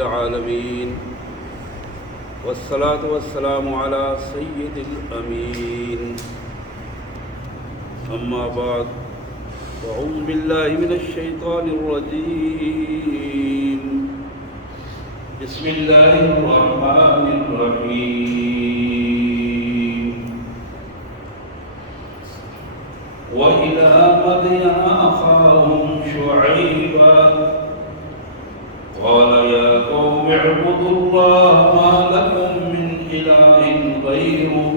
العالمين والصلاة والسلام على سيد الأمين أما بعد أعوذ بالله من الشيطان الرجيم بسم الله الرحمن الرحيم وإلى مدين أخاهم شعيبا قال يا قوم اعبدوا الله ما لكم من إله غيره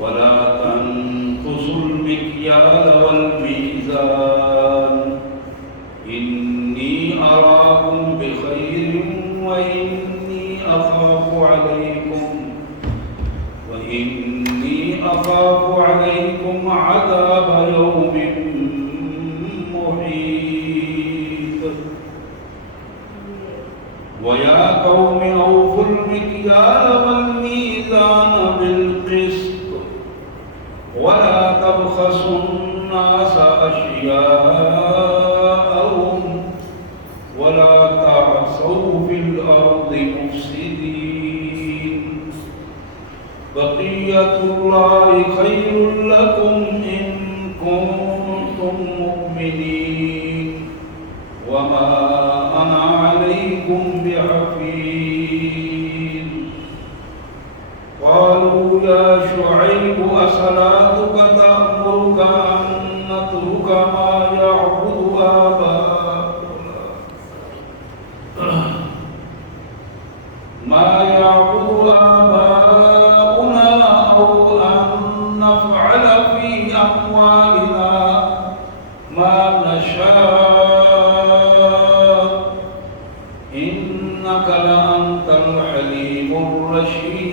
ولا تنقصوا المكيال والميزان إني أراكم بخير وإني أخاف عليكم عذاب يوم محيط ويا قوم أوفوا المكيال والميزان بالقسط ولا تبخسوا الناس أشياءهم ولا تعثوا في الأرض مفسدين بقية الله خير لكم إن كنتم مؤمنين وما أنا عليكم بحفيظ قالوا يا شعيب أصلاتك تأمرك أن نترك ما يعبد آباؤنا أو أن نفعل في أموالنا ما نشاء إنك لأنت الحليم الرشيد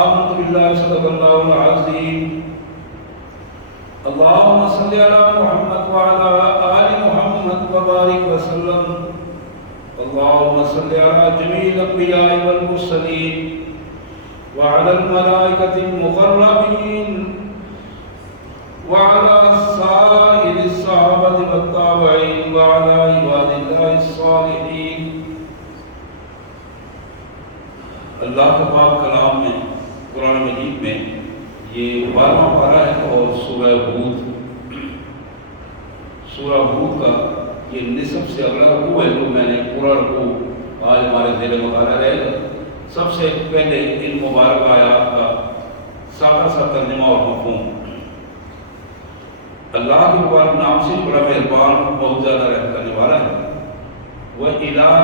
آمنت بالله صدق الله العظيم اللهم صل على محمد وعلى آل محمد وبارك وسلم اللهم صل على جميع الأنبياء والمرسلين وعلى الملائكة المقربين وعلى سائر الصحابة والتابعين وعلى عباد الله الصالحين اللہ کے پاک کلام میں قرآن مجید میں یہ 12واں پارہ ہے اور سورہ ہود کا یہ نصف سے اگلا رکوع ہے تو میں نے پورا رکوع آج ہمارے ذیل مطالعہ رہے گا. سب سے پہلے ان مبارک آیات کا سادہ سا ترجمہ اور مفہوم. اللہ کے مبارک نام سے بڑا مہربان بہت زیادہ رحم کرنے والا ہے. وَإِلَىٰ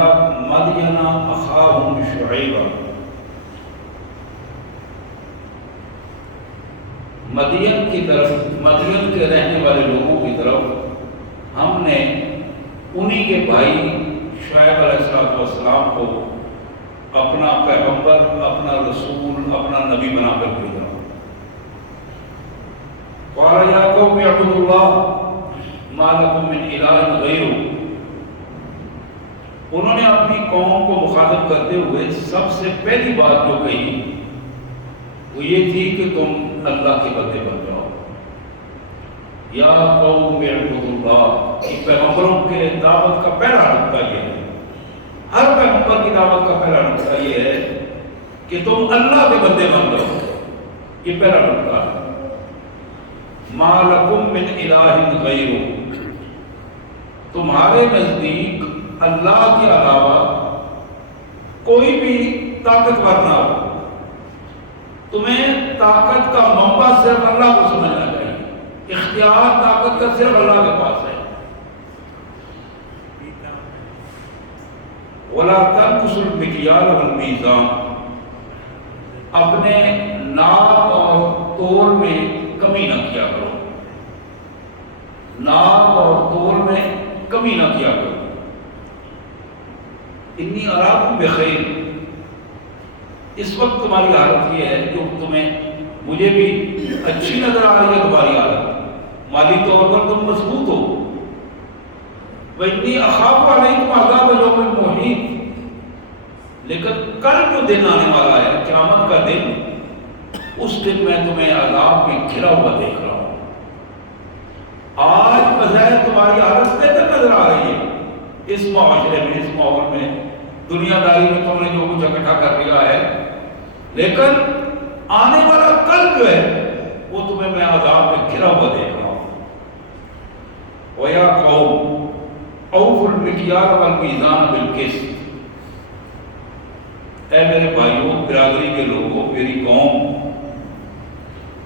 مَدْيَنَ أَخَاهُمْ شُعَيْبًا مدین کی طرف مدین کے رہنے والے لوگوں کی طرف ہم نے انہی کے بھائی شعیب علیہ السلام کو اپنا پیغمبر اپنا رسول اپنا نبی بنا کر بھیجا. قال یا قوم اعبدوا اللہ ما لکم من الہ غیرہ. انہوں نے اپنی قوم کو مخاطب کرتے ہوئے سب سے پہلی بات جو کہی وہ یہ تھی کہ تم اللہ کے بندے بن جاؤ. یا قوم اعبدوا اللہ. پیغمبروں کے دعوت کا پہلا نقطہ یہ ہے, ہر پیغمبر کی دعوت کا پہلا نقطہ یہ ہے کہ تم اللہ کے بندے بن جاؤ. یہ پہلا نقطہ ہے. ما لکم من الہ غیرہ. تمہارے نزدیک اللہ کے علاوہ کوئی بھی طاقتور نہ ہو. تمہیں طاقت کا منبع صرف اللہ کو سمجھنا چاہیے. اختیار طاقت کا صرف اللہ کے پاس ہے. وَلَا تَنْقُصُوا الْمِكْيَالَ وَالْمِيزَانَ. اپنے ناپ اور تول میں کمی نہ کیا کرو. ناپ اور تول میں کمی نہ کیا کرو. انی اراکم بخیر. اس وقت تمہاری حالت یہ ہے جو تمہیں مجھے بھی اچھی نظر آ رہی ہے. تمہاری حالت مالی طور پر تم مضبوط ہو. وَإِنِّي أَخَافُ عَلَيْكُمْ عَذَابَ يَوْمٍ مُحِيطٍ. لیکن کل جو دن آنے والا ہے قیامت کا دن, اس دن میں تمہیں عذاب میں گھرا ہوا دیکھ رہا ہوں. آج بظاہر تمہاری حالت بہتر نظر آ رہی ہے اس معاشرے میں، اس ماحول میں، دنیا داری میں تم نے جو کچھ اکٹھا کر لیا ہے، لیکن آنے والا کل جو ہے وہ تمہیں میں عذاب میں گھرا ہوا دیکھ رہا ہوں۔ وَيَا قَوْمِ أَوْفُوا الْمِكْيَالَ وَالْمِيزَانَ بِالْقِسْطِ، اے میرے بھائیوں، برادری کے لوگوں، میری قوم،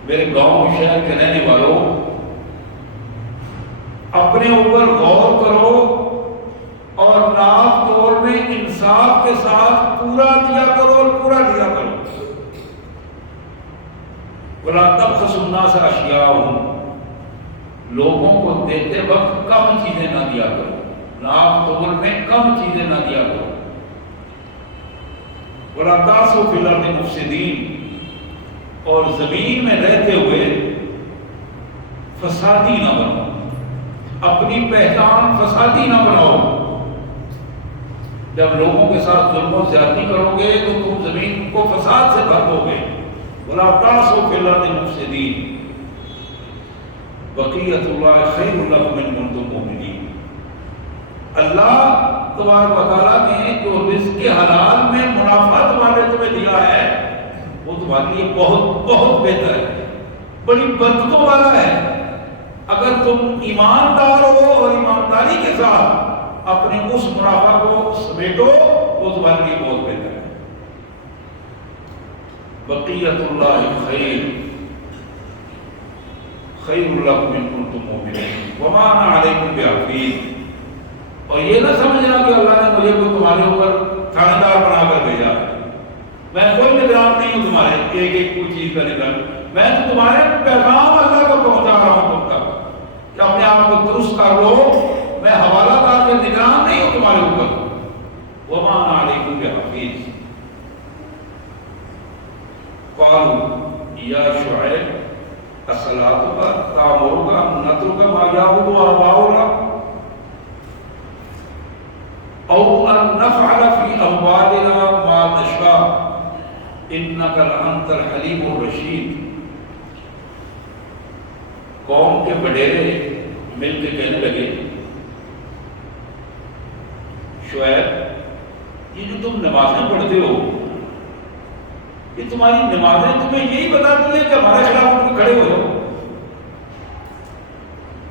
میرے گاؤں شہر کے رہنے والوں، اپنے اوپر غور کرو اور ناپ تول میں انصاف کے ساتھ پورا دیا کرو اور پورا لیا کرو۔ وَلَا تَبْخَسُوا النَّاسَ أَشْيَاءَهُمْ، لوگوں کو دیتے وقت کم چیزیں نہ دیا کرو، ناپ تول میں کم چیزیں نہ دیا کرو۔ وَلَا تَعْثُوا فِي الْأَرْضِ مُفْسِدِينَ، اور زمین میں رہتے ہوئے فسادی نہ بنو، اپنی پہچان فسادی نہ بناؤ۔ جب لوگوں کے ساتھ ظلم و زیادتی کرو گے تو تم زمین کو فساد سے بھر دو گے۔ وَلَا تَعْثُوا فِي الْأَرْضِ مُفْسِدِينَ بَقِيَّتُ اللَّهِ خَيْرٌ لَكُمْ إِن كُنتُم مُؤْمِنِينَ، اللہ تبارک و تعالیٰ نے جو رزق کے حلال میں منافع تمہیں دیا ہے وہ تمہارے لیے بہت بہت بہتر ہے، بڑی برکتوں والا ہے۔ اگر تم ایماندار ہو اور ایمانداری کے ساتھ اپنے اس منافع کو سمیٹو وہ تمہارے لیے بہت بہتر ہے۔ بقیت اللہ خیر لکم ان کنتم مؤمنین وما انا علیکم بحفیظ، اور یہ نہ سمجھنا کہ اللہ نے مجھے کوئی تمہارے اوپر تھانے دار بنا کر بھیجا ہے، میں کوئی نگران نہیں ہوں تمہارے ایک ایک کوئی چیز کا نگران، میں تو تمہارے پیغام اللہ کو پہنچا رہا ہوں تم تک کہ اپنے آپ کو درست کر لو، میں حوالہ دار میں نگران نہیں ہوں تمہارے اوپر۔ وما انا علیکم بحفیظ۔ قالوا یا شعیب الصلاۃ تأمرک ان نترک ما یعبد آباؤنا او ان نفعل فی اموالنا ما نشاء انک لانت الحلیم الرشید۔ قوم کے وڈیرے مل کے کہنے لگے، شعیب یہ جو تم نمازیں پڑھتے ہو، یہ تمہاری نمازیں تمہیں یہی بتاتی ہیں کہ ہمارے خلاف اٹھ کے کھڑے ہو جاؤ؟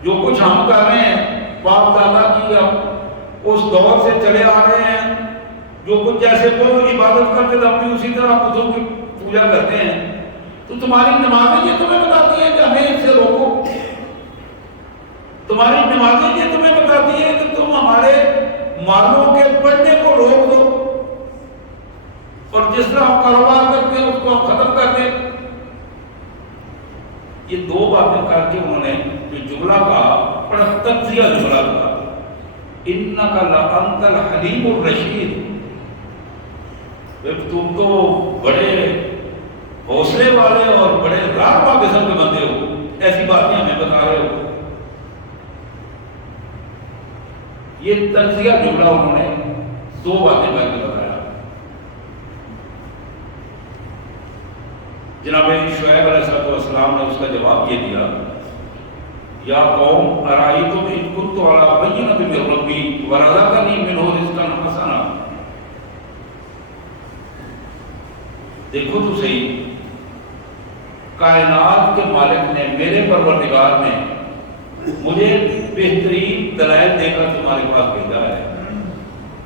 جو کچھ ہم کر رہے ہیں باپ دادا کی اب اس دور سے چلے آ رہے ہیں، جو کچھ جیسے وہ عبادت کرتے تھے ہم بھی اسی طرح بتوں کی پوجا کرتے ہیں، تو تمہاری نمازیں یہ تمہیں بتاتی ہیں کہ ہمیں اس سے روکو، تمہاری نمازیں یہ تمہیں بتاتی ہیں کہ تم ہمارے مالوں کے بڑھنے کو روک دو، اور جس طرح ہم کاروبار کرتے ہیں اس کو ہم ختم کر دیں۔ یہ دو باتیں کر کے انہوں نے جو جملہ کہا بڑا تجزیہ جملہ کہا، انک لانت الحلیم الرشید، تم تو بڑے حوصلے والے اور بڑے راہبہ قسم کے بندے ہو، ایسی باتیں ہمیں بتا رہے ہو۔ یہ تجزیہ جملہ انہوں نے دو باتیں کر کے بتایا۔ جناب شعیب علیہ السلام نے اس کا جواب یہ دیا، یا قوم ارائیتم ان کنت علی بینۃ من ربی ورزقنی منہ رزقا حسنا، دیکھو تو صحیح، کائنات کے مالک نے، میرے پروردگار نے مجھے بہترین دلائل دے کر تمہارے پاس بھیجا ہے،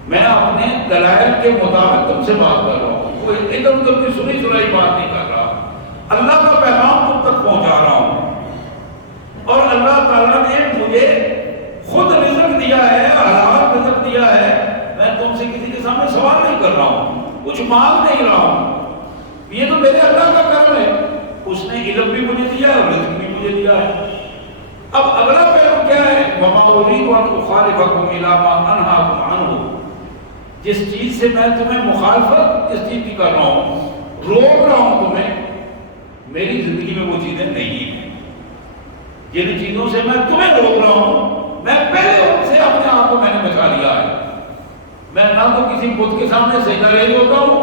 میں اپنے دلائل کے مطابق تم سے بات کر رہا ہوں، کوئی ادھر ادھر کی سنی سنائی بات نہیں کر رہا، اللہ کا پیغام تم تک پہنچا رہا ہوں، اور اللہ تعالیٰ نے مجھے خود رزق دیا ہے، حلال رزق دیا ہے، میں تم سے کسی کے سامنے سوال نہیں کر رہا ہوں، کچھ مانگ نہیں رہا ہوں، یہ تو میرے اللہ کا کرم ہے، اس نے علم بھی مجھے دیا ہے اور رزق بھی مجھے دیا ہے۔ اب اگلا پہلو کیا ہے؟ وَمَا أُرِيدُ أَنْ أُخَالِفَكُمْ إِلَىٰ مَا أَنْهَاكُمْ عَنْهُ، جس چیز سے میں تمہیں مخالفت جس چیز کی کر رہا ہوں، روک رہا ہوں تمہیں، میری زندگی میں وہ چیزیں نہیں ہیں، جن چیزوں سے میں تمہیں روک رہا ہوں میں پہلے ان سے اپنے آپ کو میں نے بچا لیا ہے، میں نہ تو کسی بت کے سامنے سجدہ ریز ہوتا ہوں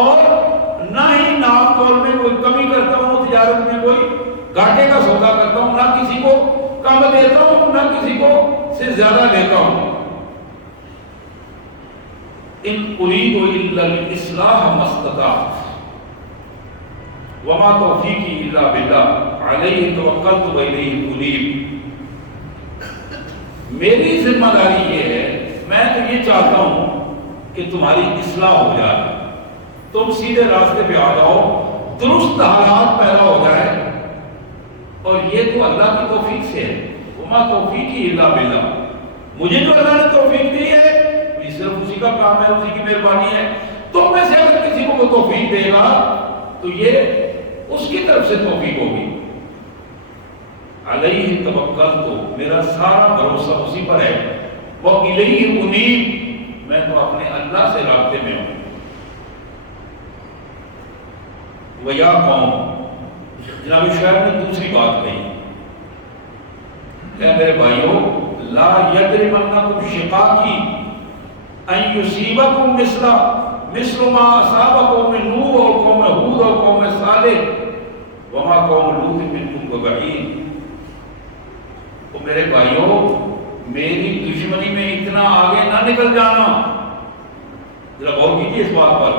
اور نہ ہی ناپ تول میں کوئی کمی کرتا ہوں، تجارت میں کوئی گھاٹے کا سودا کرتا ہوں، نہ کسی کو کم دیتا ہوں نہ کسی کو سے زیادہ لیتا ہوں. ان اريد الا الاصلاح ما استطعت وما توفیقی الا باللہ علیہ توکلت والیہ انیب. میری ذمہ داری یہ ہے، میں تو یہ چاہتا ہوں کہ تمہاری اصلاح ہو جائے، تم سیدھے راستے پہ آ جاؤ، درست حالات پیدا ہو جائے، اور یہ تو اللہ کی توفیق سے ہے. وما توفیقی الا باللہ، مجھے جو اللہ نے توفیق دی ہے یہ صرف اسی کا کام ہے، اسی کی مہربانی ہے. تم میں سے اگر کسی کو توفیق دے گا تو یہ اس کی طرف سے توفیق ہوگی. علیہ توکلت، تو میرا سارا بھروسہ اسی پر ہے. وَإِلَيْهِ أُنِيبُ، میں تو اپنے اللہ سے رابطے میں ہوں. وَيَا قَوْمِ، جناب شاعر نے دوسری بات کہی، کہ میرے بھائیو، لا یجرمنکم شقاقی ان یصیبکم مثل ما اصاب قوم نوح اور قوم ہود اور قوم صالح وما قوم لوط منکم ببعید. تو میرے بھائیو، میری دشمنی میں اتنا آگے نہ نکل جانا. ذرا غور کیجیے اس بات پر،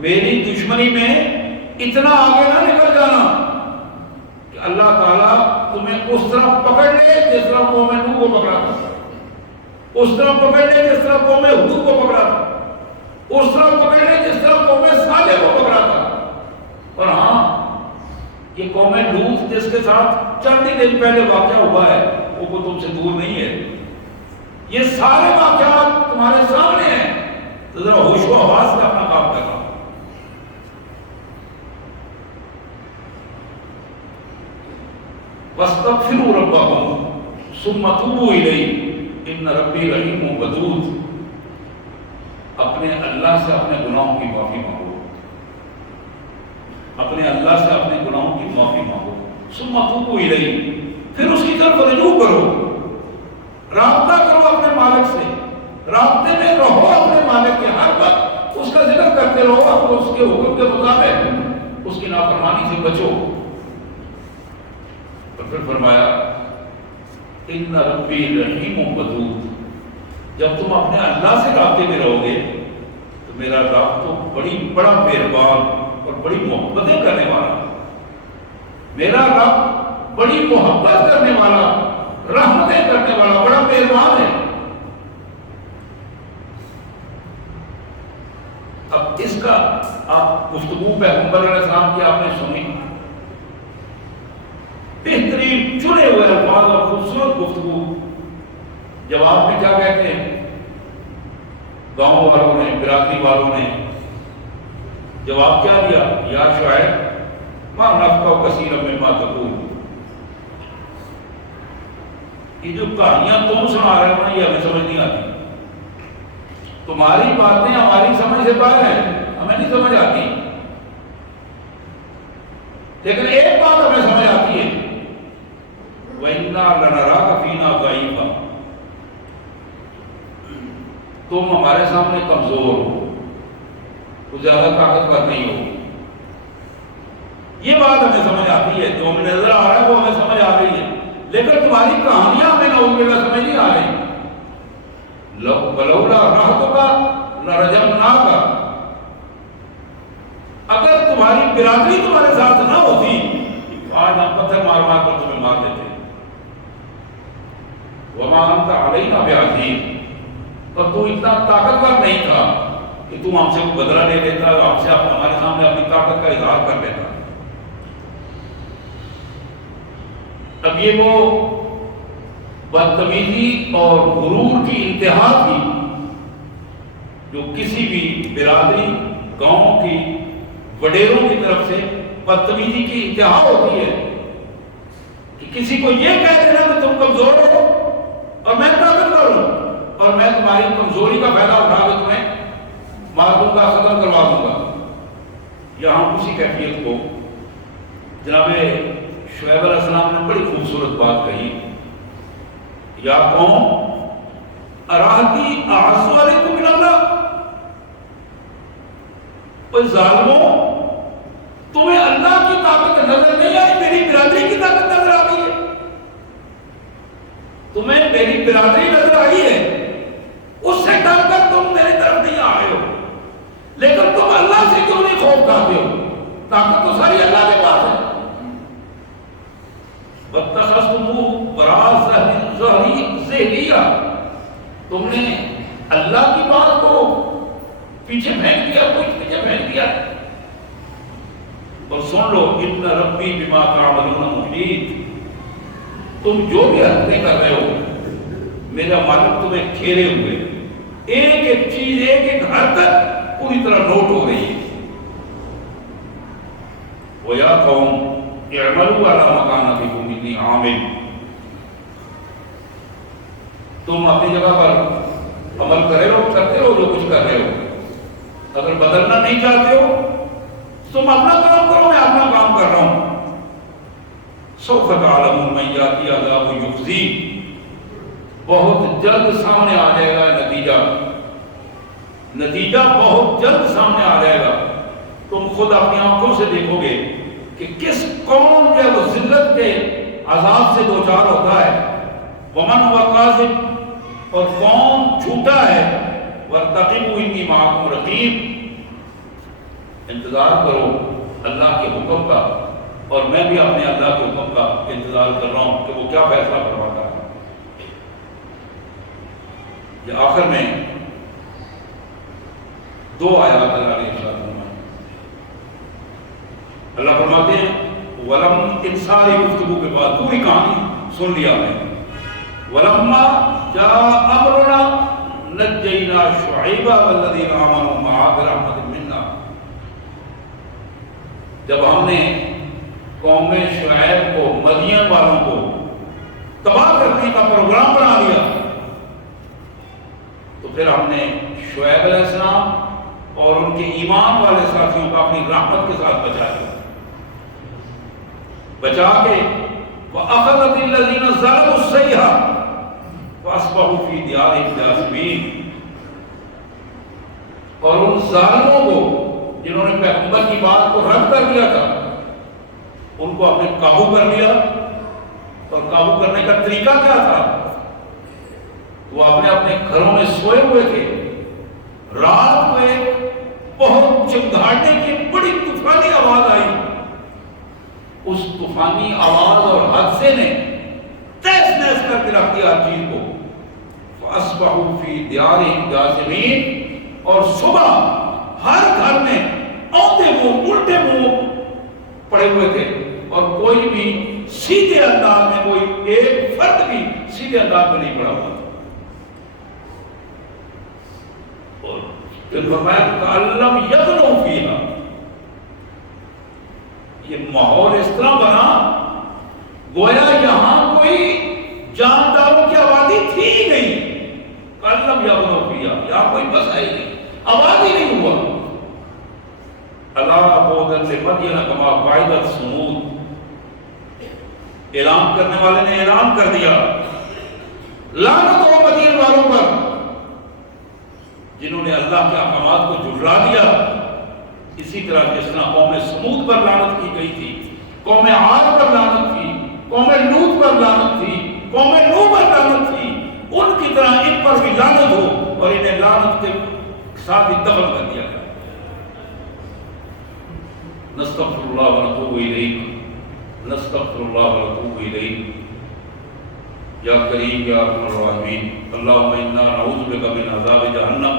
میری دشمنی میں اتنا آگے نہ نکل جانا کہ اللہ تعالیٰ تمہیں اس طرح پکڑ لے جس طرح قوم نوح کو پکڑا تھا، اس طرح پکڑ لے جس طرح قوم ہود کو پکڑا تھا، اس طرح پکڑ لے جس طرح قوم صالح کو پکڑا تھا. اور ہاں، یہ قوم لوط جس کے ساتھ چند ہی دن پہلے واقعہ ہوا ہے وہ کو تم سے دور نہیں ہے. یہ سارے واقعات تمہارے سامنے ہیں، تو ذرا ہوش و حواس سے اپنا کام کرنا. وَاسْتَغْفِرُوا رَبَّكُمْ ثُمَّ تُوبُوا إِلَيْهِ إِنَّ رَبِّي رَحِيمٌ وَدُودٌ. اپنے اللہ سے اپنے گناہوں کی معافی مانگو، اپنے اللہ سے اپنے گناہوں کی معافی مانگو. ثُمَّ تُوبُوا إِلَيْهِ، پھر اس کی طرف رجوع کرو، رابطہ کرو اپنے مالک سے، رابطے میں رہو اپنے مالک کے، ہر وقت اس کا ذکر کرتے رہو، آپ اس کے حکم کے مطابق اس کی نافرمانی سے بچو. اور پھر فرمایا ان ربی رحیم ودود. جب تم اپنے اللہ سے رابطے میں رہو گے تو میرا رب تو بڑا مہربان اور بڑی محبتیں کرنے والا، میرا رب بڑی محبت کرنے والا، رحمتیں کرنے والا، بڑا مہربان ہے. اب اس کا آپ گفتگو پیغمبر علیہ السلام کی آپ نے سنی، بہترین چنے ہوئے الفاظ اور خوبصورت گفتگو. جواب میں کیا کہتے ہیں؟ گاؤں والوں نے، برادری والوں نے جواب کیا دیا؟ یا شاعر ما نفقہ کثیرا مما تقول. یہ جو کہانیاں تم سنا رہے ہو نا، یہ ہمیں سمجھ نہیں آتی. تمہاری باتیں ہماری سمجھ سے باہر ہیں، ہمیں نہیں سمجھ آتی. لیکن ایک بات ہمیں سمجھ آتی ہے، وَإِنَّا لَنَرَاكَ فِينَا ضَعِيفًا، تم ہمارے سامنے کمزور ہو، تو زیادہ طاقتور نہیں ہو. یہ بات ہمیں سمجھ آتی ہے، جو ہمیں نظر آ رہا ہے وہ ہمیں سمجھ آ رہی ہے، لیکن تمہاری کہانیاں ہمیں نعوذ باللہ سمجھ نہیں آ رہی. وَلَوْلَا رَحْمَتُكَ لَرَجَمْنَاكَ، اگر تمہاری برادری تمہارے ساتھ نہ ہوتی آج ہم پتھر مار مار کر تمہیں مار دیتے. وَمَا أَنْتَ عَلَيْنَا بِعَزِيزٍ، پر تو اتنا طاقتور نہیں تھا کہ تم ہم سے بدلہ لے لیتا اور ہم سے ہمارے سامنے اپنی طاقت کا اظہار کر لیتا. اب یہ وہ بدتمیزی اور غرور کی انتہا تھی جو کسی بھی برادری، گاؤں کی وڈیروں کی طرف سے بدتمیزی کی انتہا ہوتی ہے کہ کسی کو یہ کہہ دینا کہ تم کمزور ہو اور میں طاقتور ہوں اور میں تمہاری کمزوری کا فائدہ اٹھا کے تمہیں مار دوں گا، ختم کروا دوں گا. یہاں اسی کیفیت کو جناب شعیب علیہ السلام نے بڑی خوبصورت بات کہی، یا قوم اراہتی اعز علیکم من اللہ. اوہ ظالموں، تمہیں اللہ کی طاقت نظر نہیں آئی، میری برادری کی طاقت نظر آ گئی ہے. تمہیں میری برادری نظر آئی ہے، اس سے ڈر کر تم میری طرف نہیں آئے ہو، لیکن تم اللہ سے کیوں نہیں خوف کھاتے ہو؟ طاقت تو ساری اللہ کے پاس ہے۔ وَاتَّخَذْتُمُوهُ وَرَاءَ ظَهْرِيًّا، تم نے اللہ کی بات کو پیچھے پھینک دیا، کچھ پیچھے پھینک دیا۔ اور سن لو، ان ربی بما تعملون محیط، تم جو بھی حرکتیں کر رہے ہو میرا مالک تمہیں گھیرے ہوئے، ایک ایک چیز، ایک ایک حرکت پوری طرح نوٹ ہو رہی ہے۔ وَيَا قَوْمِ اعْمَلُوا عَلَىٰ مَكَانَتِكُمْ إِنِّي عَامِلٌ، تم اپنی جگہ پر عمل کرتے ہو جو کچھ کر رہے ہو، اگر بدلنا نہیں چاہتے ہو تم اپنا کام کرو، میں اپنا کام کر رہا ہوں۔ سوف تعلمون من یاتی عذاب یخزیہ، بہت جلد سامنے آ جائے گا نتیجہ بہت جلد سامنے آ جائے گا، تم خود اپنی آنکھوں سے دیکھو گے کہ کس قوم جو ہے وہ ذلت کے عذاب سے دوچار ہوتا ہے۔ ومن هو کاذب، اور کون جھوٹا ہے، وارتقبوا انی معکم رقیب، انتظار کرو اللہ کے حکم کا، اور میں بھی اپنے اللہ کے حکم کا انتظار کر رہا ہوں کہ وہ کیا فیصلہ کرواتا ہے۔ یہ آخر میں دو آیات اللہ نے ارشاد فرمائی۔ اللہ فرماتے ہیں ولم، ان ساری گفتگو کے بعد پوری کہانی سن لیا میں، ولما جاء امرنا نجینا شعیبا والذین آمنوا معه برحمت منا، جب ہم نے قوم شعیب کو، مدین والوں کو تباہ کرنے کا پروگرام بنا لیا، تو پھر ہم نے شعیب علیہ السلام اور ان کے ایمان والے ساتھیوں کو اپنی رحمت کے ساتھ بچا کے وَأَخَذَتِ الَّذِينَ ظَلَمُوا الصَّيْحَةُ فَأَصْبَحُوا فِي دِيَارِهِمْ جَاثِمِينَ، اور ان ظالموں کو جنہوں نے پیغمبر کی بات کو رد کر دیا تھا، ان کو اپنے قابو کر لیا، اور قابو کرنے کا طریقہ کیا تھا؟ وہ اپنے اپنے گھروں میں سوئے ہوئے تھے، رات کو ایک بہت چمگاڑنے کی بڑی طوفانی آواز آئی، اس طوفانی آواز اور حادثے نے تیس نیس کر کے رکھ دیا ہر چیز کو۔ فَأَصْبَحُوا فِي دِيَارِهِمْ جَاثِمِينَ، اور صبح ہر گھر میں اونتے منہ الٹے منہ پڑے ہوئے تھے، اور کوئی بھی سیدھے انداز میں، کوئی ایک فرد بھی سیدھے انداز میں نہیں پڑا ہوا تھا۔ اور پھر فرمایا تَعَلَّمْ يَغْنُوا فِيهَا، یہ ماحول اس طرح بنا گویا یہاں کوئی جانداروں کی آبادی تھی ہی نہیں۔ تَعَلَّمْ يَغْنُوا فِيهَا، یہاں کوئی بسا ہی نہیں، آباد ہی نہیں ہوا۔ أَلَا بُعْدًا لِمَدْيَنَ كَمَا بَعِدَتْ ثَمُودُ، اعلان کرنے والے نے اعلان کر دیا، لعنت ہو مدین والوں پر جنہوں نے اللہ کے احکامات کو جھٹلا دیا۔ اسی طرح جس طرح قوم سمود پر لعنت کی گئی تھی، قوم عاد پر لعنت تھی، قوم لوط پر لعنت تھی، قوم نوح پر لعنت تھی، ان کی طرح ان پر بھی لعنت ہو، اور انہیں لعنت کے ساتھ ہی دفن کر دیا گیا۔ نستغفر اللہ ونتوب الیہ، نستغفر اللہ ونتوب الیہ، یا کریم یا ارحم الراحمین، اللہم انا نعوذ بک من عذاب جہنم،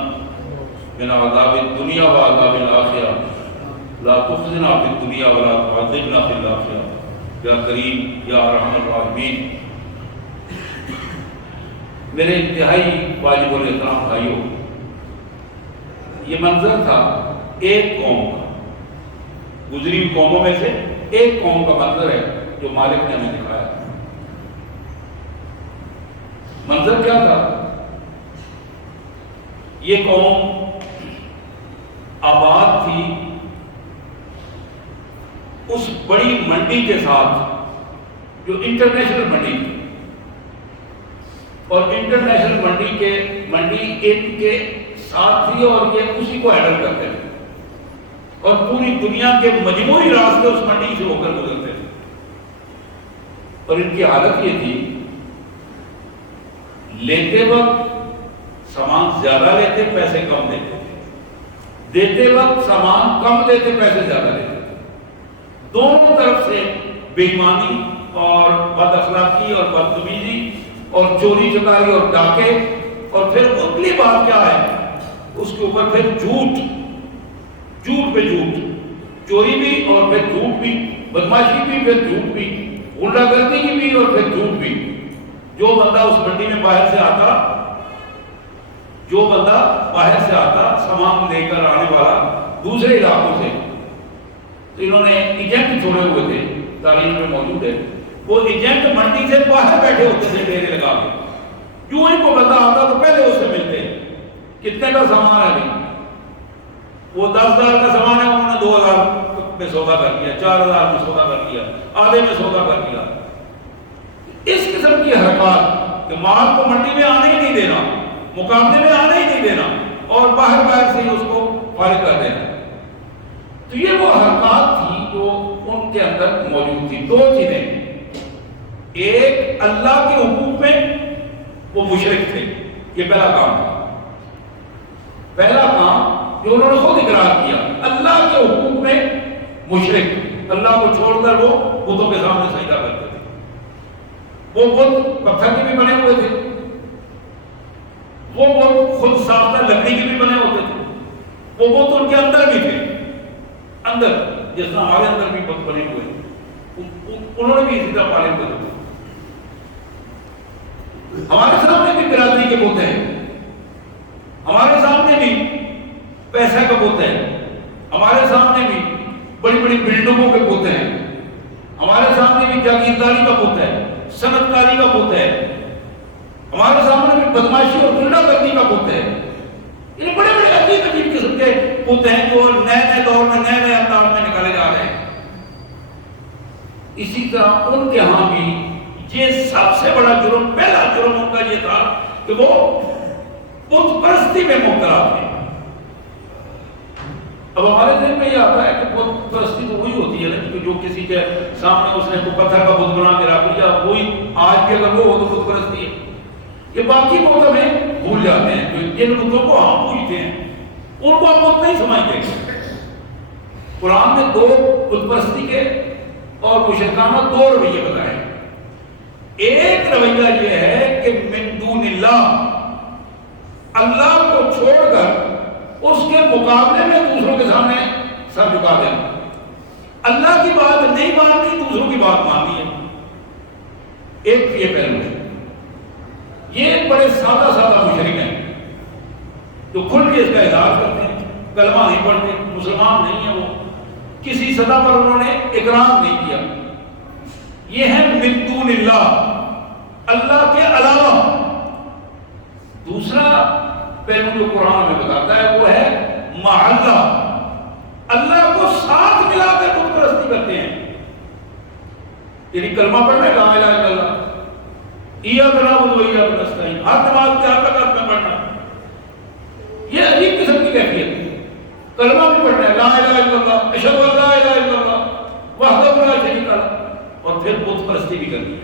من عذاب الدنیا و عذاب الآخرہ، لا تخزنا فی الدنیا ولا تعذبنا فی الآخرہ، یا کریم یا ارحم الراحمین۔ میرے انتہائی واجب الاحترام بھائیوں، یہ منظر تھا ایک قوم کا، گزری ہوئی قوموں میں سے ایک قوم کا منظر ہے جو مالک نے ہمیں دکھایا۔ منظر کیا تھا؟ یہ قوم آباد تھی اس بڑی منڈی کے ساتھ جو انٹرنیشنل منڈی تھی، اور انٹرنیشنل منڈی ان کے ساتھ تھی، اور یہ اسی کو ہینڈل کرتے تھے، اور پوری دنیا کے مجموعی راستے اس منڈی سے ہو کر گزرتے تھے۔ اور ان کی حالت یہ تھی لیتے وقت سامان زیادہ لیتے، پیسے کم دیتے، دیتے وقت سامان کم دیتے، پیسے زیادہ لیتے. دونوں طرف سے بے ایمانی اور بد اخلاقی اور بدتمیزی اور چوری چکاری اور ڈاکے، اور پھر اگلی بات کیا ہے اس کے اوپر پھر جھوٹ، جھوٹ پہ جھوٹ، چوری بھی اور پھر جھوٹ بھی، بدماشی بھی پھر جھوٹ بھی، غنڈہ گردی کی بھی اور پھر جھوٹ بھی. جو بندہ اس منڈی میں باہر سے آتا، جو بندہ باہر سے آتا سامان لے کر آنے والا دوسرے علاقوں سے، تو انہوں نے ایجنٹ چھوڑے ہوئے تھے، تاریخ میں موجود ہے، وہ ایجنٹ منڈی سے باہر بیٹھے ہوتے تھے ڈیرے لگا کے. کیوں ہی کو بندہ آتا تو پہلے اس سے ملتے کتنے کا سامان ہے بھائی، وہ 10,000 کا سامان ہے، انہوں نے 2,000 میں سودا کر دیا، 4,000 میں سودا کر دیا، آدھے میں سودا کر دیا. اس قسم کی حرکات کہ مال کو منڈی میں آنے ہی نہیں دینا، مقابلے میں آنے ہی نہیں دینا، اور باہر سے ہی اس کو فارغ کر دینا. تو یہ وہ حرکات تھی جو ان کے اندر موجود تھی. دو چیزیں، ایک اللہ کے حقوق میں وہ مشرک تھے، یہ پہلا کام تھا. پہلا کام جو انہوں نے خود اقرار کیا، اللہ کے حقوق میں مشرک، اللہ کو چھوڑ کر وہ بتوں کے سامنے سجدہ کرتے تھے. وہ بت پتھر کے بھی بنے ہوئے تھے، وہ بت خود ساختہ لکڑی کے بھی بنے ہوتے تھے، وہ بت ان کے اندر بھی تھے، اندر جس طرح ہمارے اندر بھی بت بنے ہوئے ہیں، انہوں نے بھی اسی طرح پالے ہوئے تھے. ہمارے سامنے بھی برادری کے بت ہیں، ہمارے سامنے بھی پیسہ کا بت ہے، ہمارے سامنے بھی بڑی بڑی بلڈنگوں کے بت ہیں، ہمارے سامنے بھی جاگیرداری کا بت ہے، صنعت کاری کا بت ہے، ہمارے سامنے بھی بدماشی اور غنڈہ گردی کا بت ہے. یہ بڑے بڑے عجیب عجیب قسم کے بت ہیں جو نئے دور میں نئے انداز میں نکالے جا رہے ہیں. اسی طرح ان کے ہاں بھی یہ سب سے بڑا جرم، پہلا جرم ان کا یہ تھا کہ وہ بت پرستی میں مبتلا تھے. اب ہمارے ذہن میں یہ آتا ہے کہ بت پرستی تو وہی ہوتی ہے نا کہ جو کسی کے سامنے اس نے پتھر کا بت بنا کے رکھ لیا، وہی آج بھی اگر وہ ہو تو بت پرستی ہے. یہ باقی بت ہمیں بھول جاتے ہیں، جو جن بتوں کو ہم پوجتے ہیں ان کو ہم بت نہیں سمجھتے. قرآن میں دو بت پرستی کے اور مشرکانہ دو رویے بتائے. ایک رویہ یہ ہے کہ من دون اللہ، اللہ کو چھوڑ کر اس کے مقابلے میں دوسروں کے سامنے سر جھکا دینا، اللہ کی بات نہیں ماننی، دوسروں کی بات ماننی ہے. ایک یہ پہلو ہے. یہ بڑے سادہ سادہ مشرک ہیں جو کھل کے اس کا اظہار کرتے ہیں، کلمہ نہیں پڑھتے، مسلمان نہیں ہیں، وہ کسی سطح پر انہوں نے اقرار نہیں کیا. یہ ہے من دون اللہ، اللہ کے علاوہ. دوسرا پہلو جو قرآن میں بتاتا ہے وہ ہے مع اللہ، اللہ کو ساتھ ملا کر بت پرستی کرتے ہیں. یعنی کلمہ پڑھنا ہے، لا الہ الا اللہ، ایاک نعبد و ایاک نستعین، ہر نماز کے ہر رکعت میں پڑھنا. یہ عجیب قسم کی کیفیت ہے. کلمہ بھی پڑھنا ہے، لا الہ الا اللہ، اشہد ان لا الہ الا اللہ وحدہ لا شریک لہ، اور پھر بت پرستی بھی کرنی ہے،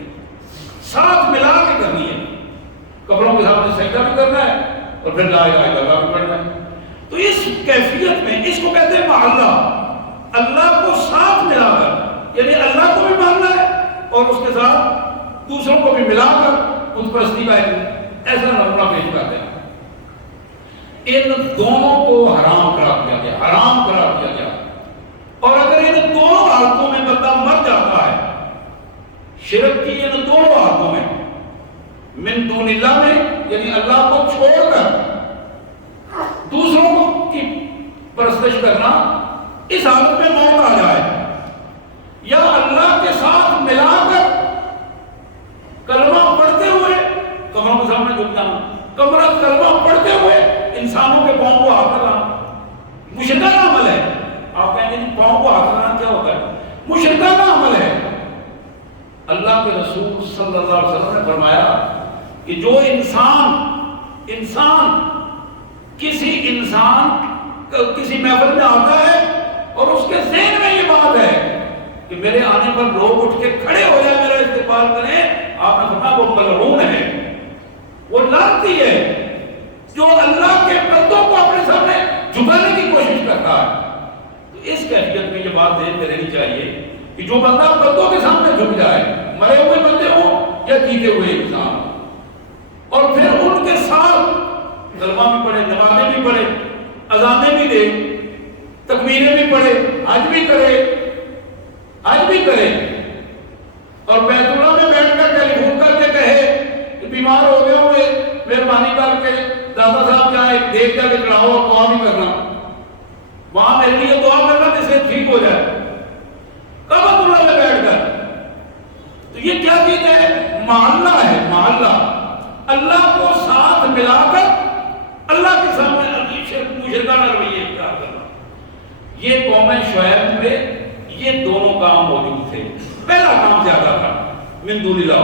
ساتھ ملا کے کرنی ہے. قبروں کے سامنے سجدہ بھی کرنا ہے اور پھر لا الہ الا اللہ بھی پڑھنا ہے. تو اس کیفیت میں اس کو کہتے ہیں مع اللہ، اللہ کو ساتھ ملا کر، یعنی اللہ کو بھی ماننا ہے اور اس کے ساتھ دوسروں کو بھی ملا کر بت پرستی کا ایسا نمونہ پیش کرتے ہیں. ان دونوں کو حرام قرار دیا گیا، حرام قرار دیا گیا. اور اگر ان دونوں حالتوں میں بندہ مر جاتا ہے، شرک کی ان دونوں حالتوں میں، من دون اللہ میں یعنی اللہ کو چھوڑ کر دوسروں کی پرستش کرنا، اس حالت میں موت آ جائے، یا اللہ کے ساتھ ملا کر کلمہ پڑھتے ہوئے قبروں کے سامنے جھک جانا، کلمہ پڑھتے ہوئے انسانوں کے پاؤں کو ہاتھ لگانا، مشرکانہ عمل ہے. آپ کہیں گے پاؤں کو ہاتھ لگانا کیا ہوتا ہے؟ مشرکانہ عمل ہے. اللہ کے رسول صلی اللہ علیہ وسلم نے فرمایا کہ جو انسان کسی محفل میں آتا ہے اور اس کے ذہن میں یہ بات ہے کہ میرے آنے پر لوگ اٹھ کے کھڑے ہو جائیں، میرا استقبال کریں، آپ نے فرمایا وہ ملعون ہے. وہ لانتی ہے جو اللہ کے بندوں کو اپنے سامنے جھکانے کی کوشش کرتا ہے۔ تو اس کیفیت میں یہ بات ذہن میں رہنی چاہیے کہ جو بندہ بندوں کے سامنے جھک جائے، مرے ہوئے بندے ہوں یا جیتے ہوئے انسان، اور پھر ان کے ساتھ کلمہ بھی پڑھے، نمازیں بھی پڑھے، اذانیں بھی دے، تکبیریں بھی پڑھے، حج بھی کرے اور بیت اللہ میں بیٹھ کر ٹیلی فون کر کے کہے کہ بیمار ہو گئے ہوئے، مہربانی کر کے دادا صاحب جائیں دیکھ جا کے چڑھاؤ اور دعا بھی کرنا، وہاں میرے لیے دعا کرنا جس سے ٹھیک ہو جائے، کعبۃ اللہ میں بیٹھ کر۔ تو یہ کیا چیز ہے؟ محلہ ہے، محلہ، اللہ کو ساتھ ملا کر اللہ کے سامنے مشرکانہ رویے اختیار کرنا۔ یہ قوم شعیب میں یہ دونوں کام موجود تھے۔ پہلا کام زیادہ تھا من دون اللہ۔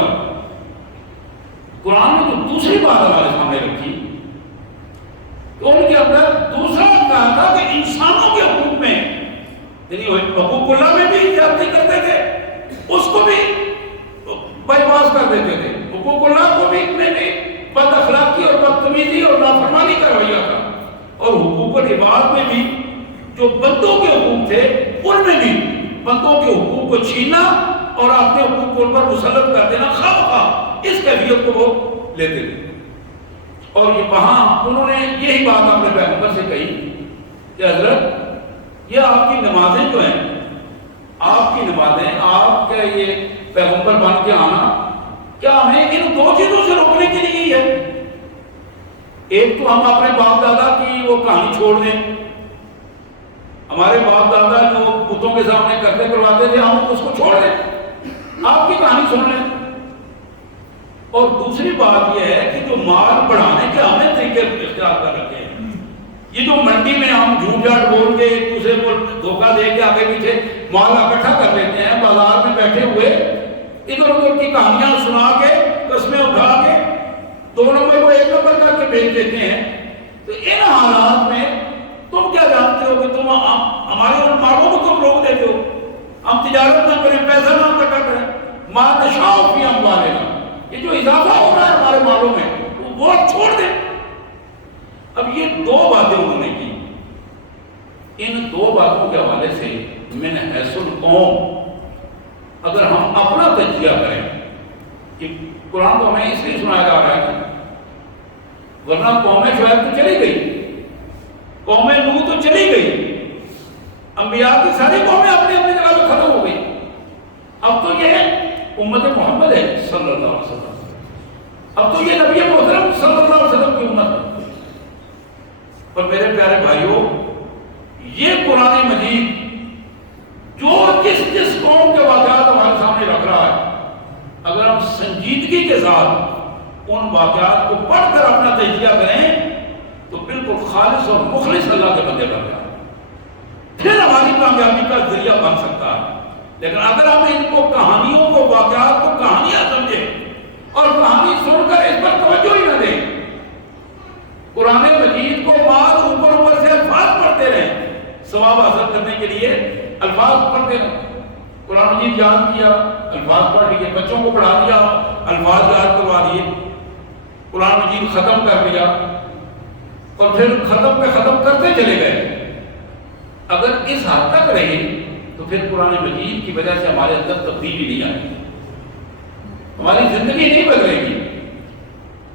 قرآن نے تو دوسری بات ہمارے سامنے رکھی، تو ان کے اندر دوسرا کہا تھا کہ انسانوں کے حقوق میں، یعنی حقوق اللہ میں بھی زیادتی کرتے تھے، اس کو بھی بائی پاس کر دیتے تھے، حقوق اللہ کو بھی میں نے بد اخلاقی اور بدتمیزی اور نافرمانی کا رویہ تھا، اور حقوق العباد میں بھی جو بندوں کے حقوق تھے ان میں بھی بندوں کے حقوق کو چھیننا اور اپنے حقوق کو ان پر مسلط کر دینا، خواہ خواہ اس کیفیت کو وہ لیتے تھے۔ اور یہ وہاں انہوں نے یہی بات اپنے پیغمبر سے کہی کہ حضرت یہ آپ کی نمازیں جو ہیں، آپ کی نمازیں، آپ کا یہ پیغمبر بن کے آنا، کیا ہمیں ان دو چیزوں سے روکنے کے لیے ہی ہے؟ ایک تو ہم اپنے باپ دادا کی وہ کہانی چھوڑ دیں، ہمارے باپ دادا جو بتوں کے سامنے کرتے کرواتے تھے ہم اس کو چھوڑ دیں، آپ کی کہانی سن لیں۔ اور دوسری بات یہ ہے کہ جو مال بڑھانے کے ہمیں طریقے اختیار کر رکھے ہیں، یہ جو منڈی میں ہم جھوٹ جھاٹ بول کے ایک دوسرے کو دھوکہ دے کے آگے پیچھے مال اکٹھا کر لیتے ہیں، بازار میں بیٹھے ہوئے ادھر ادھر کی کہانیاں سنا کے، قسمیں اٹھا کے 2 نمبر کو 1 نمبر کر کے بیچ دیتے ہیں۔ تو ان حالات میں تم کیا جانتے ہو کہ تم ہمارے ان مالوں کو تم روک دیتے ہو، ہم تجارت نہ کریں، پیسہ نہ اکٹھا کریں، ما نشاء فی اموالنا، یہ جو اضافہ ہو رہا ہے ہمارے مالوں میں وہ چھوڑ دیں۔ اب یہ 2 باتیں انہوں نے کی، ان 2 باتوں کے حوالے سے من حیث القوم اگر ہم اپنا تجزیہ کریں کہ قرآن کو ہمیں اس لیے سنایا جا رہا ہے، ورنہ قوم شعیب تو چلی گئی، قوم نوح تو چلی گئی، انبیاء کی ساری قومیں اپنی اپنی جگہ پہ ختم ہو گئی، اب تو یہ امت محمد ہے صلی اللہ علیہ وسلم، اب تو یہ نبی محترم صلی اللہ علیہ وسلم کی امت ہے۔ اور میرے پیارے بھائیوں، یہ قرآن مجید جو جس قوم کے واقعات ہمارے سامنے رکھ رہا ہے، اگر ہم سنجیدگی کے ساتھ ان واقعات کو پڑھ کر اپنا تجزیہ کریں تو بالکل خالص اور مخلص اللہ کے بندے بن جائیں، پھر ہماری کامیابی کا ذریعہ بن سکتا ہے۔ لیکن اگر ہم ان کو کہانیوں کو، واقعات کو کہانیاں سمجھیں اور کہانی سن کر اس پر توجہ ہی نہ دیں، قرآن مجید کو بعض اوپر سے الفاظ پڑھتے رہیں، ثواب حاصل کرنے کے لیے الفاظ پڑھتے رہیں، قرآن مجید یاد کیا، الفاظ پڑھ لیے، بچوں کو پڑھا دیا، الفاظ یاد کروا دیے، قرآن مجید ختم کر دیا اور پھر ختم پہ ختم کرتے چلے گئے۔ اگر اس حد تک رہے تو پھر قرآن مجید کی وجہ سے ہمارے اندر تبدیلی نہیں آئے گی، ہماری زندگی نہیں بدلے گی۔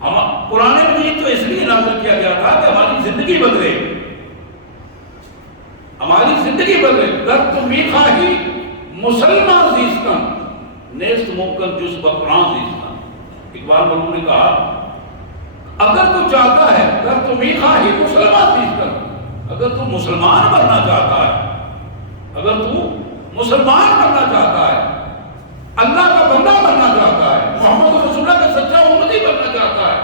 ہم قرآن مجید تو اس لیے نازل کیا گیا تھا کہ ہماری زندگی بدلے، ہماری زندگی بدلے۔ گر تو میخواہی مسلمان زیستن نیست ممکن جز بقرآن زیستن، اقبال ملوم نے کہا اگر تو چاہتا ہے، گر تو میخواہی مسلمان زیستن، اگر تو مسلمان بننا چاہتا ہے، اگر تو مسلمان بننا چاہتا ہے، اللہ کا بندہ بننا چاہتا ہے، محمد رسول اللہ کا سچا امتی بننا چاہتا ہے،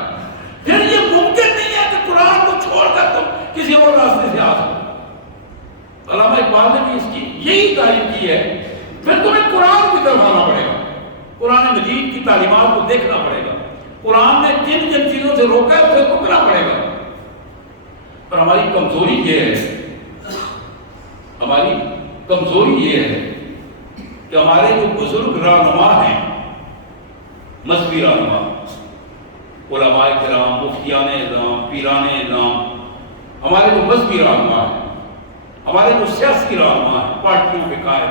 پھر یہ ممکن نہیں ہے کہ قرآن کو چھوڑ کر تم کسی اور راستے سے آ سکو۔ علامہ اقبال نے بھی اس کی یہی تعریف کی ہے، پھر تمہیں قرآن کی طرف آنا پڑے گا، قرآن مجید کی تعلیمات کو دیکھنا پڑے گا، قرآن نے جن جن چیزوں سے روکا ہے اسے روکنا پڑے گا۔ اور ہماری کمزوری یہ ہے، ہماری کمزوری یہ ہے کہ ہمارے جو بزرگ رہنما ہیں، مذہبی رہنما، علماء کرام، مفتیان اعظام، پیران اعظام، ہمارے جو مذہبی رہنما ہیں، ہمارے جو سیاسی رہنما ہیں، پارٹیوں کے قائد،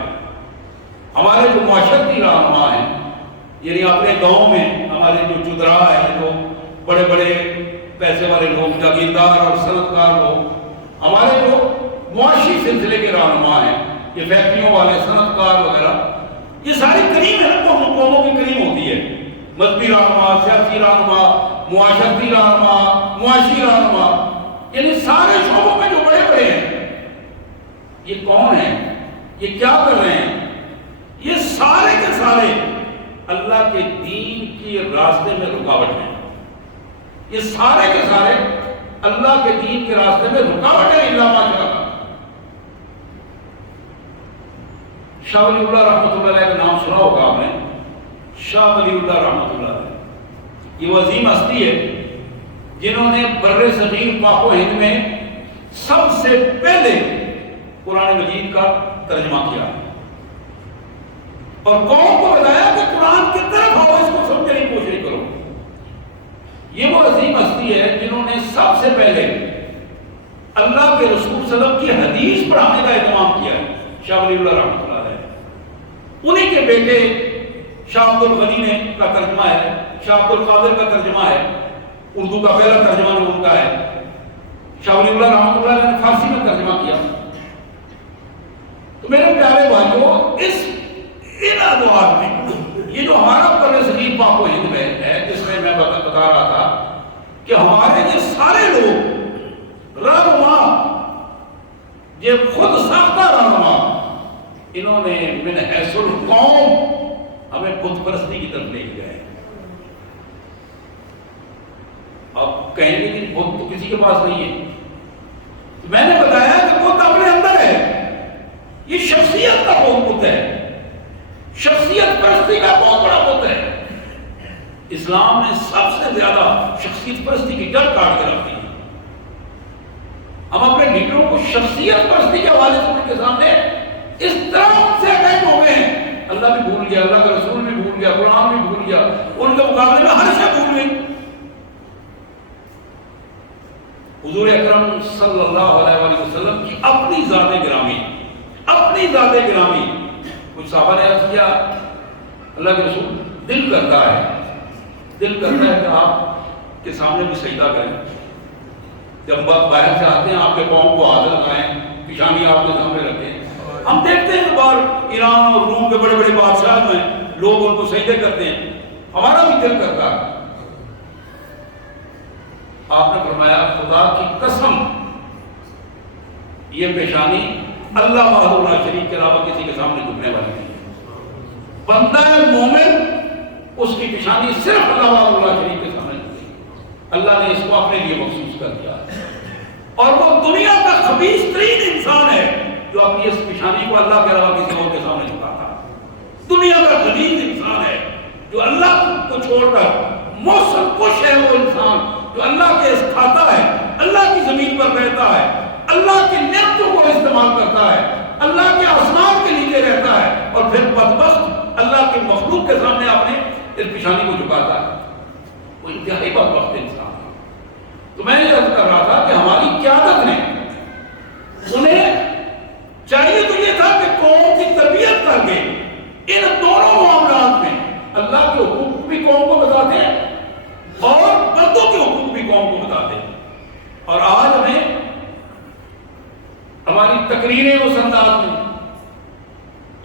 ہمارے جو معاشرتی رہنما ہیں، یعنی اپنے گاؤں میں ہمارے جو چودراہ ہیں، جو بڑے بڑے پیسے والے لوگ، جاگیردار اور صنعتکار لوگ، ہمارے جو معاشی سلسلے کے رہنما ہیں، یہ فیکٹریوں والے، صنعتکار وغیرہ، یہ ساری کریم ہے نا، قوموں کی کریم ہوتی ہے، مذہبی رہنما، سیاسی رہنما، معاشرتی رہنما، معاشی رہنما، یعنی سارے شعبوں میں جو بڑے بڑے ہیں، یہ کون ہیں؟ یہ کیا کر رہے ہیں؟ یہ سارے کے سارے اللہ کے دین کی راستے میں رکاوٹ ہیں. یہ سارے کے سارے اللہ کے دین کے راستے میں رکاوٹ ہے. اللہ ماشاء اللہ. شاہ ولی اللہ رحمۃ اللہ علیہ کا نام سنا ہوگا آپ نے. شاہ ولی اللہ رحمۃ اللہ علیہ یہ وہ عظیم ہستی ہے جنہوں نے بر صغیر پاک و ہند میں سب سے پہلے قرآن مجید کا ترجمہ کیا اور قوم کو بتایا کہ قرآن کی طرف آؤ، اس کو سمجھنے کی کوشش کرو. یہ وہ عظیم ہستی ہے جنہوں نے سب سے پہلے اللہ کے رسول صلی اللہ علیہ وسلم کی حدیث پڑھانے کا اہتمام کیا ہے. شاہ ولی اللہ رحمۃ اللہ علیہ، انہی کے بیٹے شاہ عبد الغنی نے کا ترجمہ ہے، شاہ عبد القادر کا ترجمہ ہے، اردو کا پہلا ترجمہ ان کا ہے. شاہ ولی اللہ رحمۃ اللہ علیہ نے فارسی میں ترجمہ کیا. تو میرے پیارے بھائیوں، ان ادوار میں یہ جو ہمارا بر صغیر پاک و ہند میں ہے، جس میں میں بتا رہا تھا کہ ہمارے یہ سارے لوگ رہنما، یہ خود ساختہ رہنما، انہوں نے من حیث القوم ہمیں بت پرستی کی طرف لے گئے. اب کہیں گے کہ بت تو کسی کے پاس نہیں ہے. میں نے بتایا کہ بت اپنے اندر ہے. یہ شخصیت کا بہت بت ہے، شخصیت پرستی کا بہت بڑا بت ہے. اسلام نے سب سے زیادہ شخصیت پرستی کی جڑ کاٹ کے رکھ دی. ہم اپنے لیڈروں کو شخصیت پرستی کے حوالے سے ان کے سامنے اس طرح سے اٹیک ہو گئے ہیں. اللہ بھی بھول گیا، اللہ کا رسول بھی بھول گیا، قرآن بھی بھول گیا، ان کے مقابلے میں ہر شے بھول گئی. حضور اکرم صلی اللہ علیہ وسلم کی اپنی ذات گرامی، اپنی ذات گرامی. کچھ صحابہ نے عرض کیا اللہ کے رسول دل کرتا ہے کہ آپ کے سامنے بھی سجدہ کریں. جب باہر سے آتے ہیں آپ کے پاؤں کو ہاتھ لگائیں، پیشانی آپ کے سامنے رکھیں. ہم دیکھتے ہیں کہ باہر ایران اور روم کے بڑے بڑے بادشاہ جو ہیں، لوگ ان کو سجدے کرتے ہیں. ہمارا بھی دل کرتا ہے. آپ نے فرمایا خدا کی قسم یہ پیشانی اللہ وحدہ لا شریک کے علاوہ کسی کے سامنے جھکنے والی نہیں ہے. بندہ مومن اس کی پیشانی صرف اللہ وحدہ لا شریک کے سامنے جھکتی ہے. اللہ نے اس کو اپنے لیے مخصوص کر دیا ہے. اور وہ دنیا کا خبیث ترین انسان ہے جو اپنی اس پیشانی کو اللہ کے علاوہ کسی اور کے سامنے جھکاتا ہے. دنیا کا غلیظ انسان ہے جو اللہ کو چھوڑ کر موسم کش ہے. وہ انسان جو اللہ کے کھاتا ہے، اللہ کی زمین پر رہتا ہے، اللہ کی نعمتوں کو استعمال کرتا ہے، اللہ کے آسمان کے نیچے رہتا ہے، اور پھر بدبخت اللہ کے مخلوق کے سامنے اپنے اس پیشانی کو جھکاتا ہے. وہ انتہائی بدبخت انسان ہے. تو میں یہ عرض کر رہا تھا کہ ہماری قیادت نے انہیں چاہیے تو یہ تھا کہ قوم کی تربیت کر کے ان دونوں معاملات میں اللہ کے حقوق بھی قوم کو بتاتے ہیں اور بندوں کے حقوق بھی قوم کو بتاتے ہیں. اور آج ہمیں ہماری تقریریں اس انداز میں،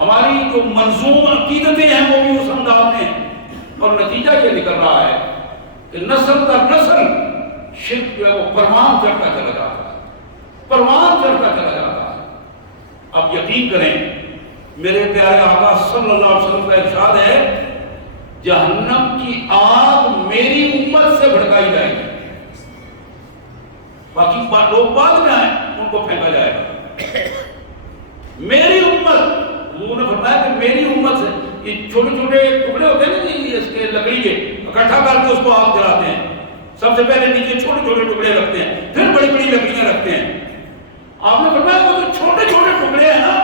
ہماری جو منظوم عقیدتیں ہیں وہ بھی اس انداز میں، اور نتیجہ یہ نکل رہا ہے کہ نسل در نسل شرک جو ہے وہ پروان چڑھتا چلا جاتا ہے، پروان چڑھتا چلا جاتا ہے. آپ یقین کریں میرے پیارے آقا صلی اللہ علیہ وسلم کا ارشاد ہے جہنم کی آگ میری امت سے بھڑکائی جائے گی. باقی لوگ بعد میں آئیں ان کو پھینکا جائے گا. میری امت، حضور نے فرمایا کہ میری امت سے یہ چھوٹے چھوٹے ٹکڑے ہوتے ہیں نا اس کے لکڑی کے، اکٹھا کر کے اس کو آگ جلاتے ہیں. سب سے پہلے نیچے چھوٹے چھوٹے ٹکڑے رکھتے ہیں، پھر بڑی بڑی لکڑیاں رکھتے ہیں. آپ نے فرمایا وہ جو چھوٹے چھوٹے ٹکڑے ہیں نا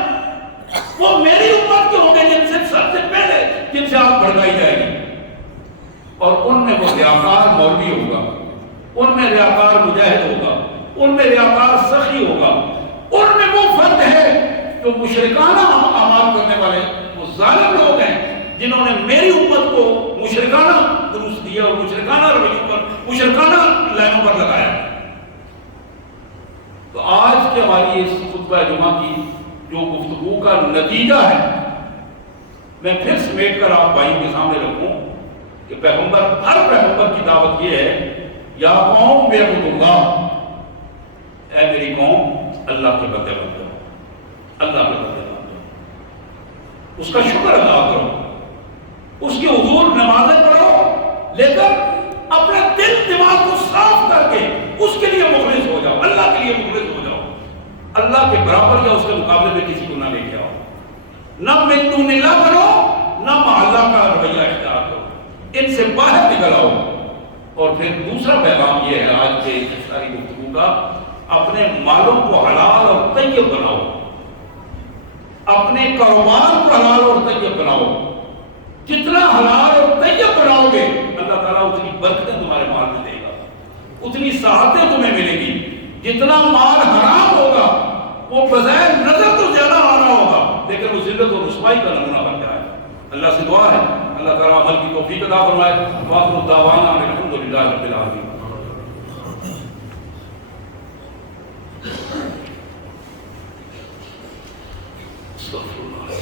وہ میری امت کے ہوں گے جن سے سب سے پہلے جن سے آگ بھڑکائی جائے گی. اور ان میں وہ ریاکار مولوی ہوگا، ان میں ریاکار مجاہد ہوگا، ان میں ریاکار سخی ہوگا، ان میں وہ فرد ہے جو مشرکانہ اعمال کرنے والے وہ ظالم لوگ ہیں جنہوں نے میری امت کو مشرکانہ دروس دیا اور مشرکانہ رویوں پر، مشرکانہ لائنوں پر لگایا۔ تو آج کے ہماری اس خطبہ جمعہ کی جو گفتگو کا نتیجہ ہے، میں پھر سمیٹ کر آپ بھائیوں کے سامنے رکھوں کہ پیغمبر، ہر پیغمبر کی دعوت یہ ہے، یا قوم اعبدوا اللہ، اے میری قوم اللہ کے بندے بن جاؤ، اللہ کے بندے بن جاؤ، اس کا شکر ادا کرو، اس کے حضور نمازیں پڑھو، لیکن اپنے دل دماغ کو صاف کر کے اس کے لیے مخلص ہو جاؤ، اللہ کے لیے مخلص ہو جاؤ، اللہ کے برابر یا اس کے مقابلے میں کسی کو نہ لے کے آؤ، نہ من دون اللہ کرو، نہ محلہ کا رویہ اختیار کرو، ان سے باہر نکل آؤ۔ اور پھر دوسرا پیغام یہ ہے آج کے ساری گفتگو کا، اپنے مالوں کو حلال اور طیب بناؤ، اپنے کاروبار کو حلال اور طیب بناؤ، جتنا حلال اور طیب بناؤ گے اللہ تعالیٰ اتنی برکتیں تمہارے مال میں دے گا، اتنی سعادتیں تمہیں ملے گی۔ جتنا مال حرام ہوگا وہ بظاہر نظر تو زیادہ آ رہا ہوگا لیکن وہ ذلت اور رسوائی کا نمونہ بن جائے۔ اللہ سے دعا ہے اللہ تعالیٰ عمل کی توفیق عطا فرمائے۔ وآخر دعوانا الحمد للہ رب العالمین۔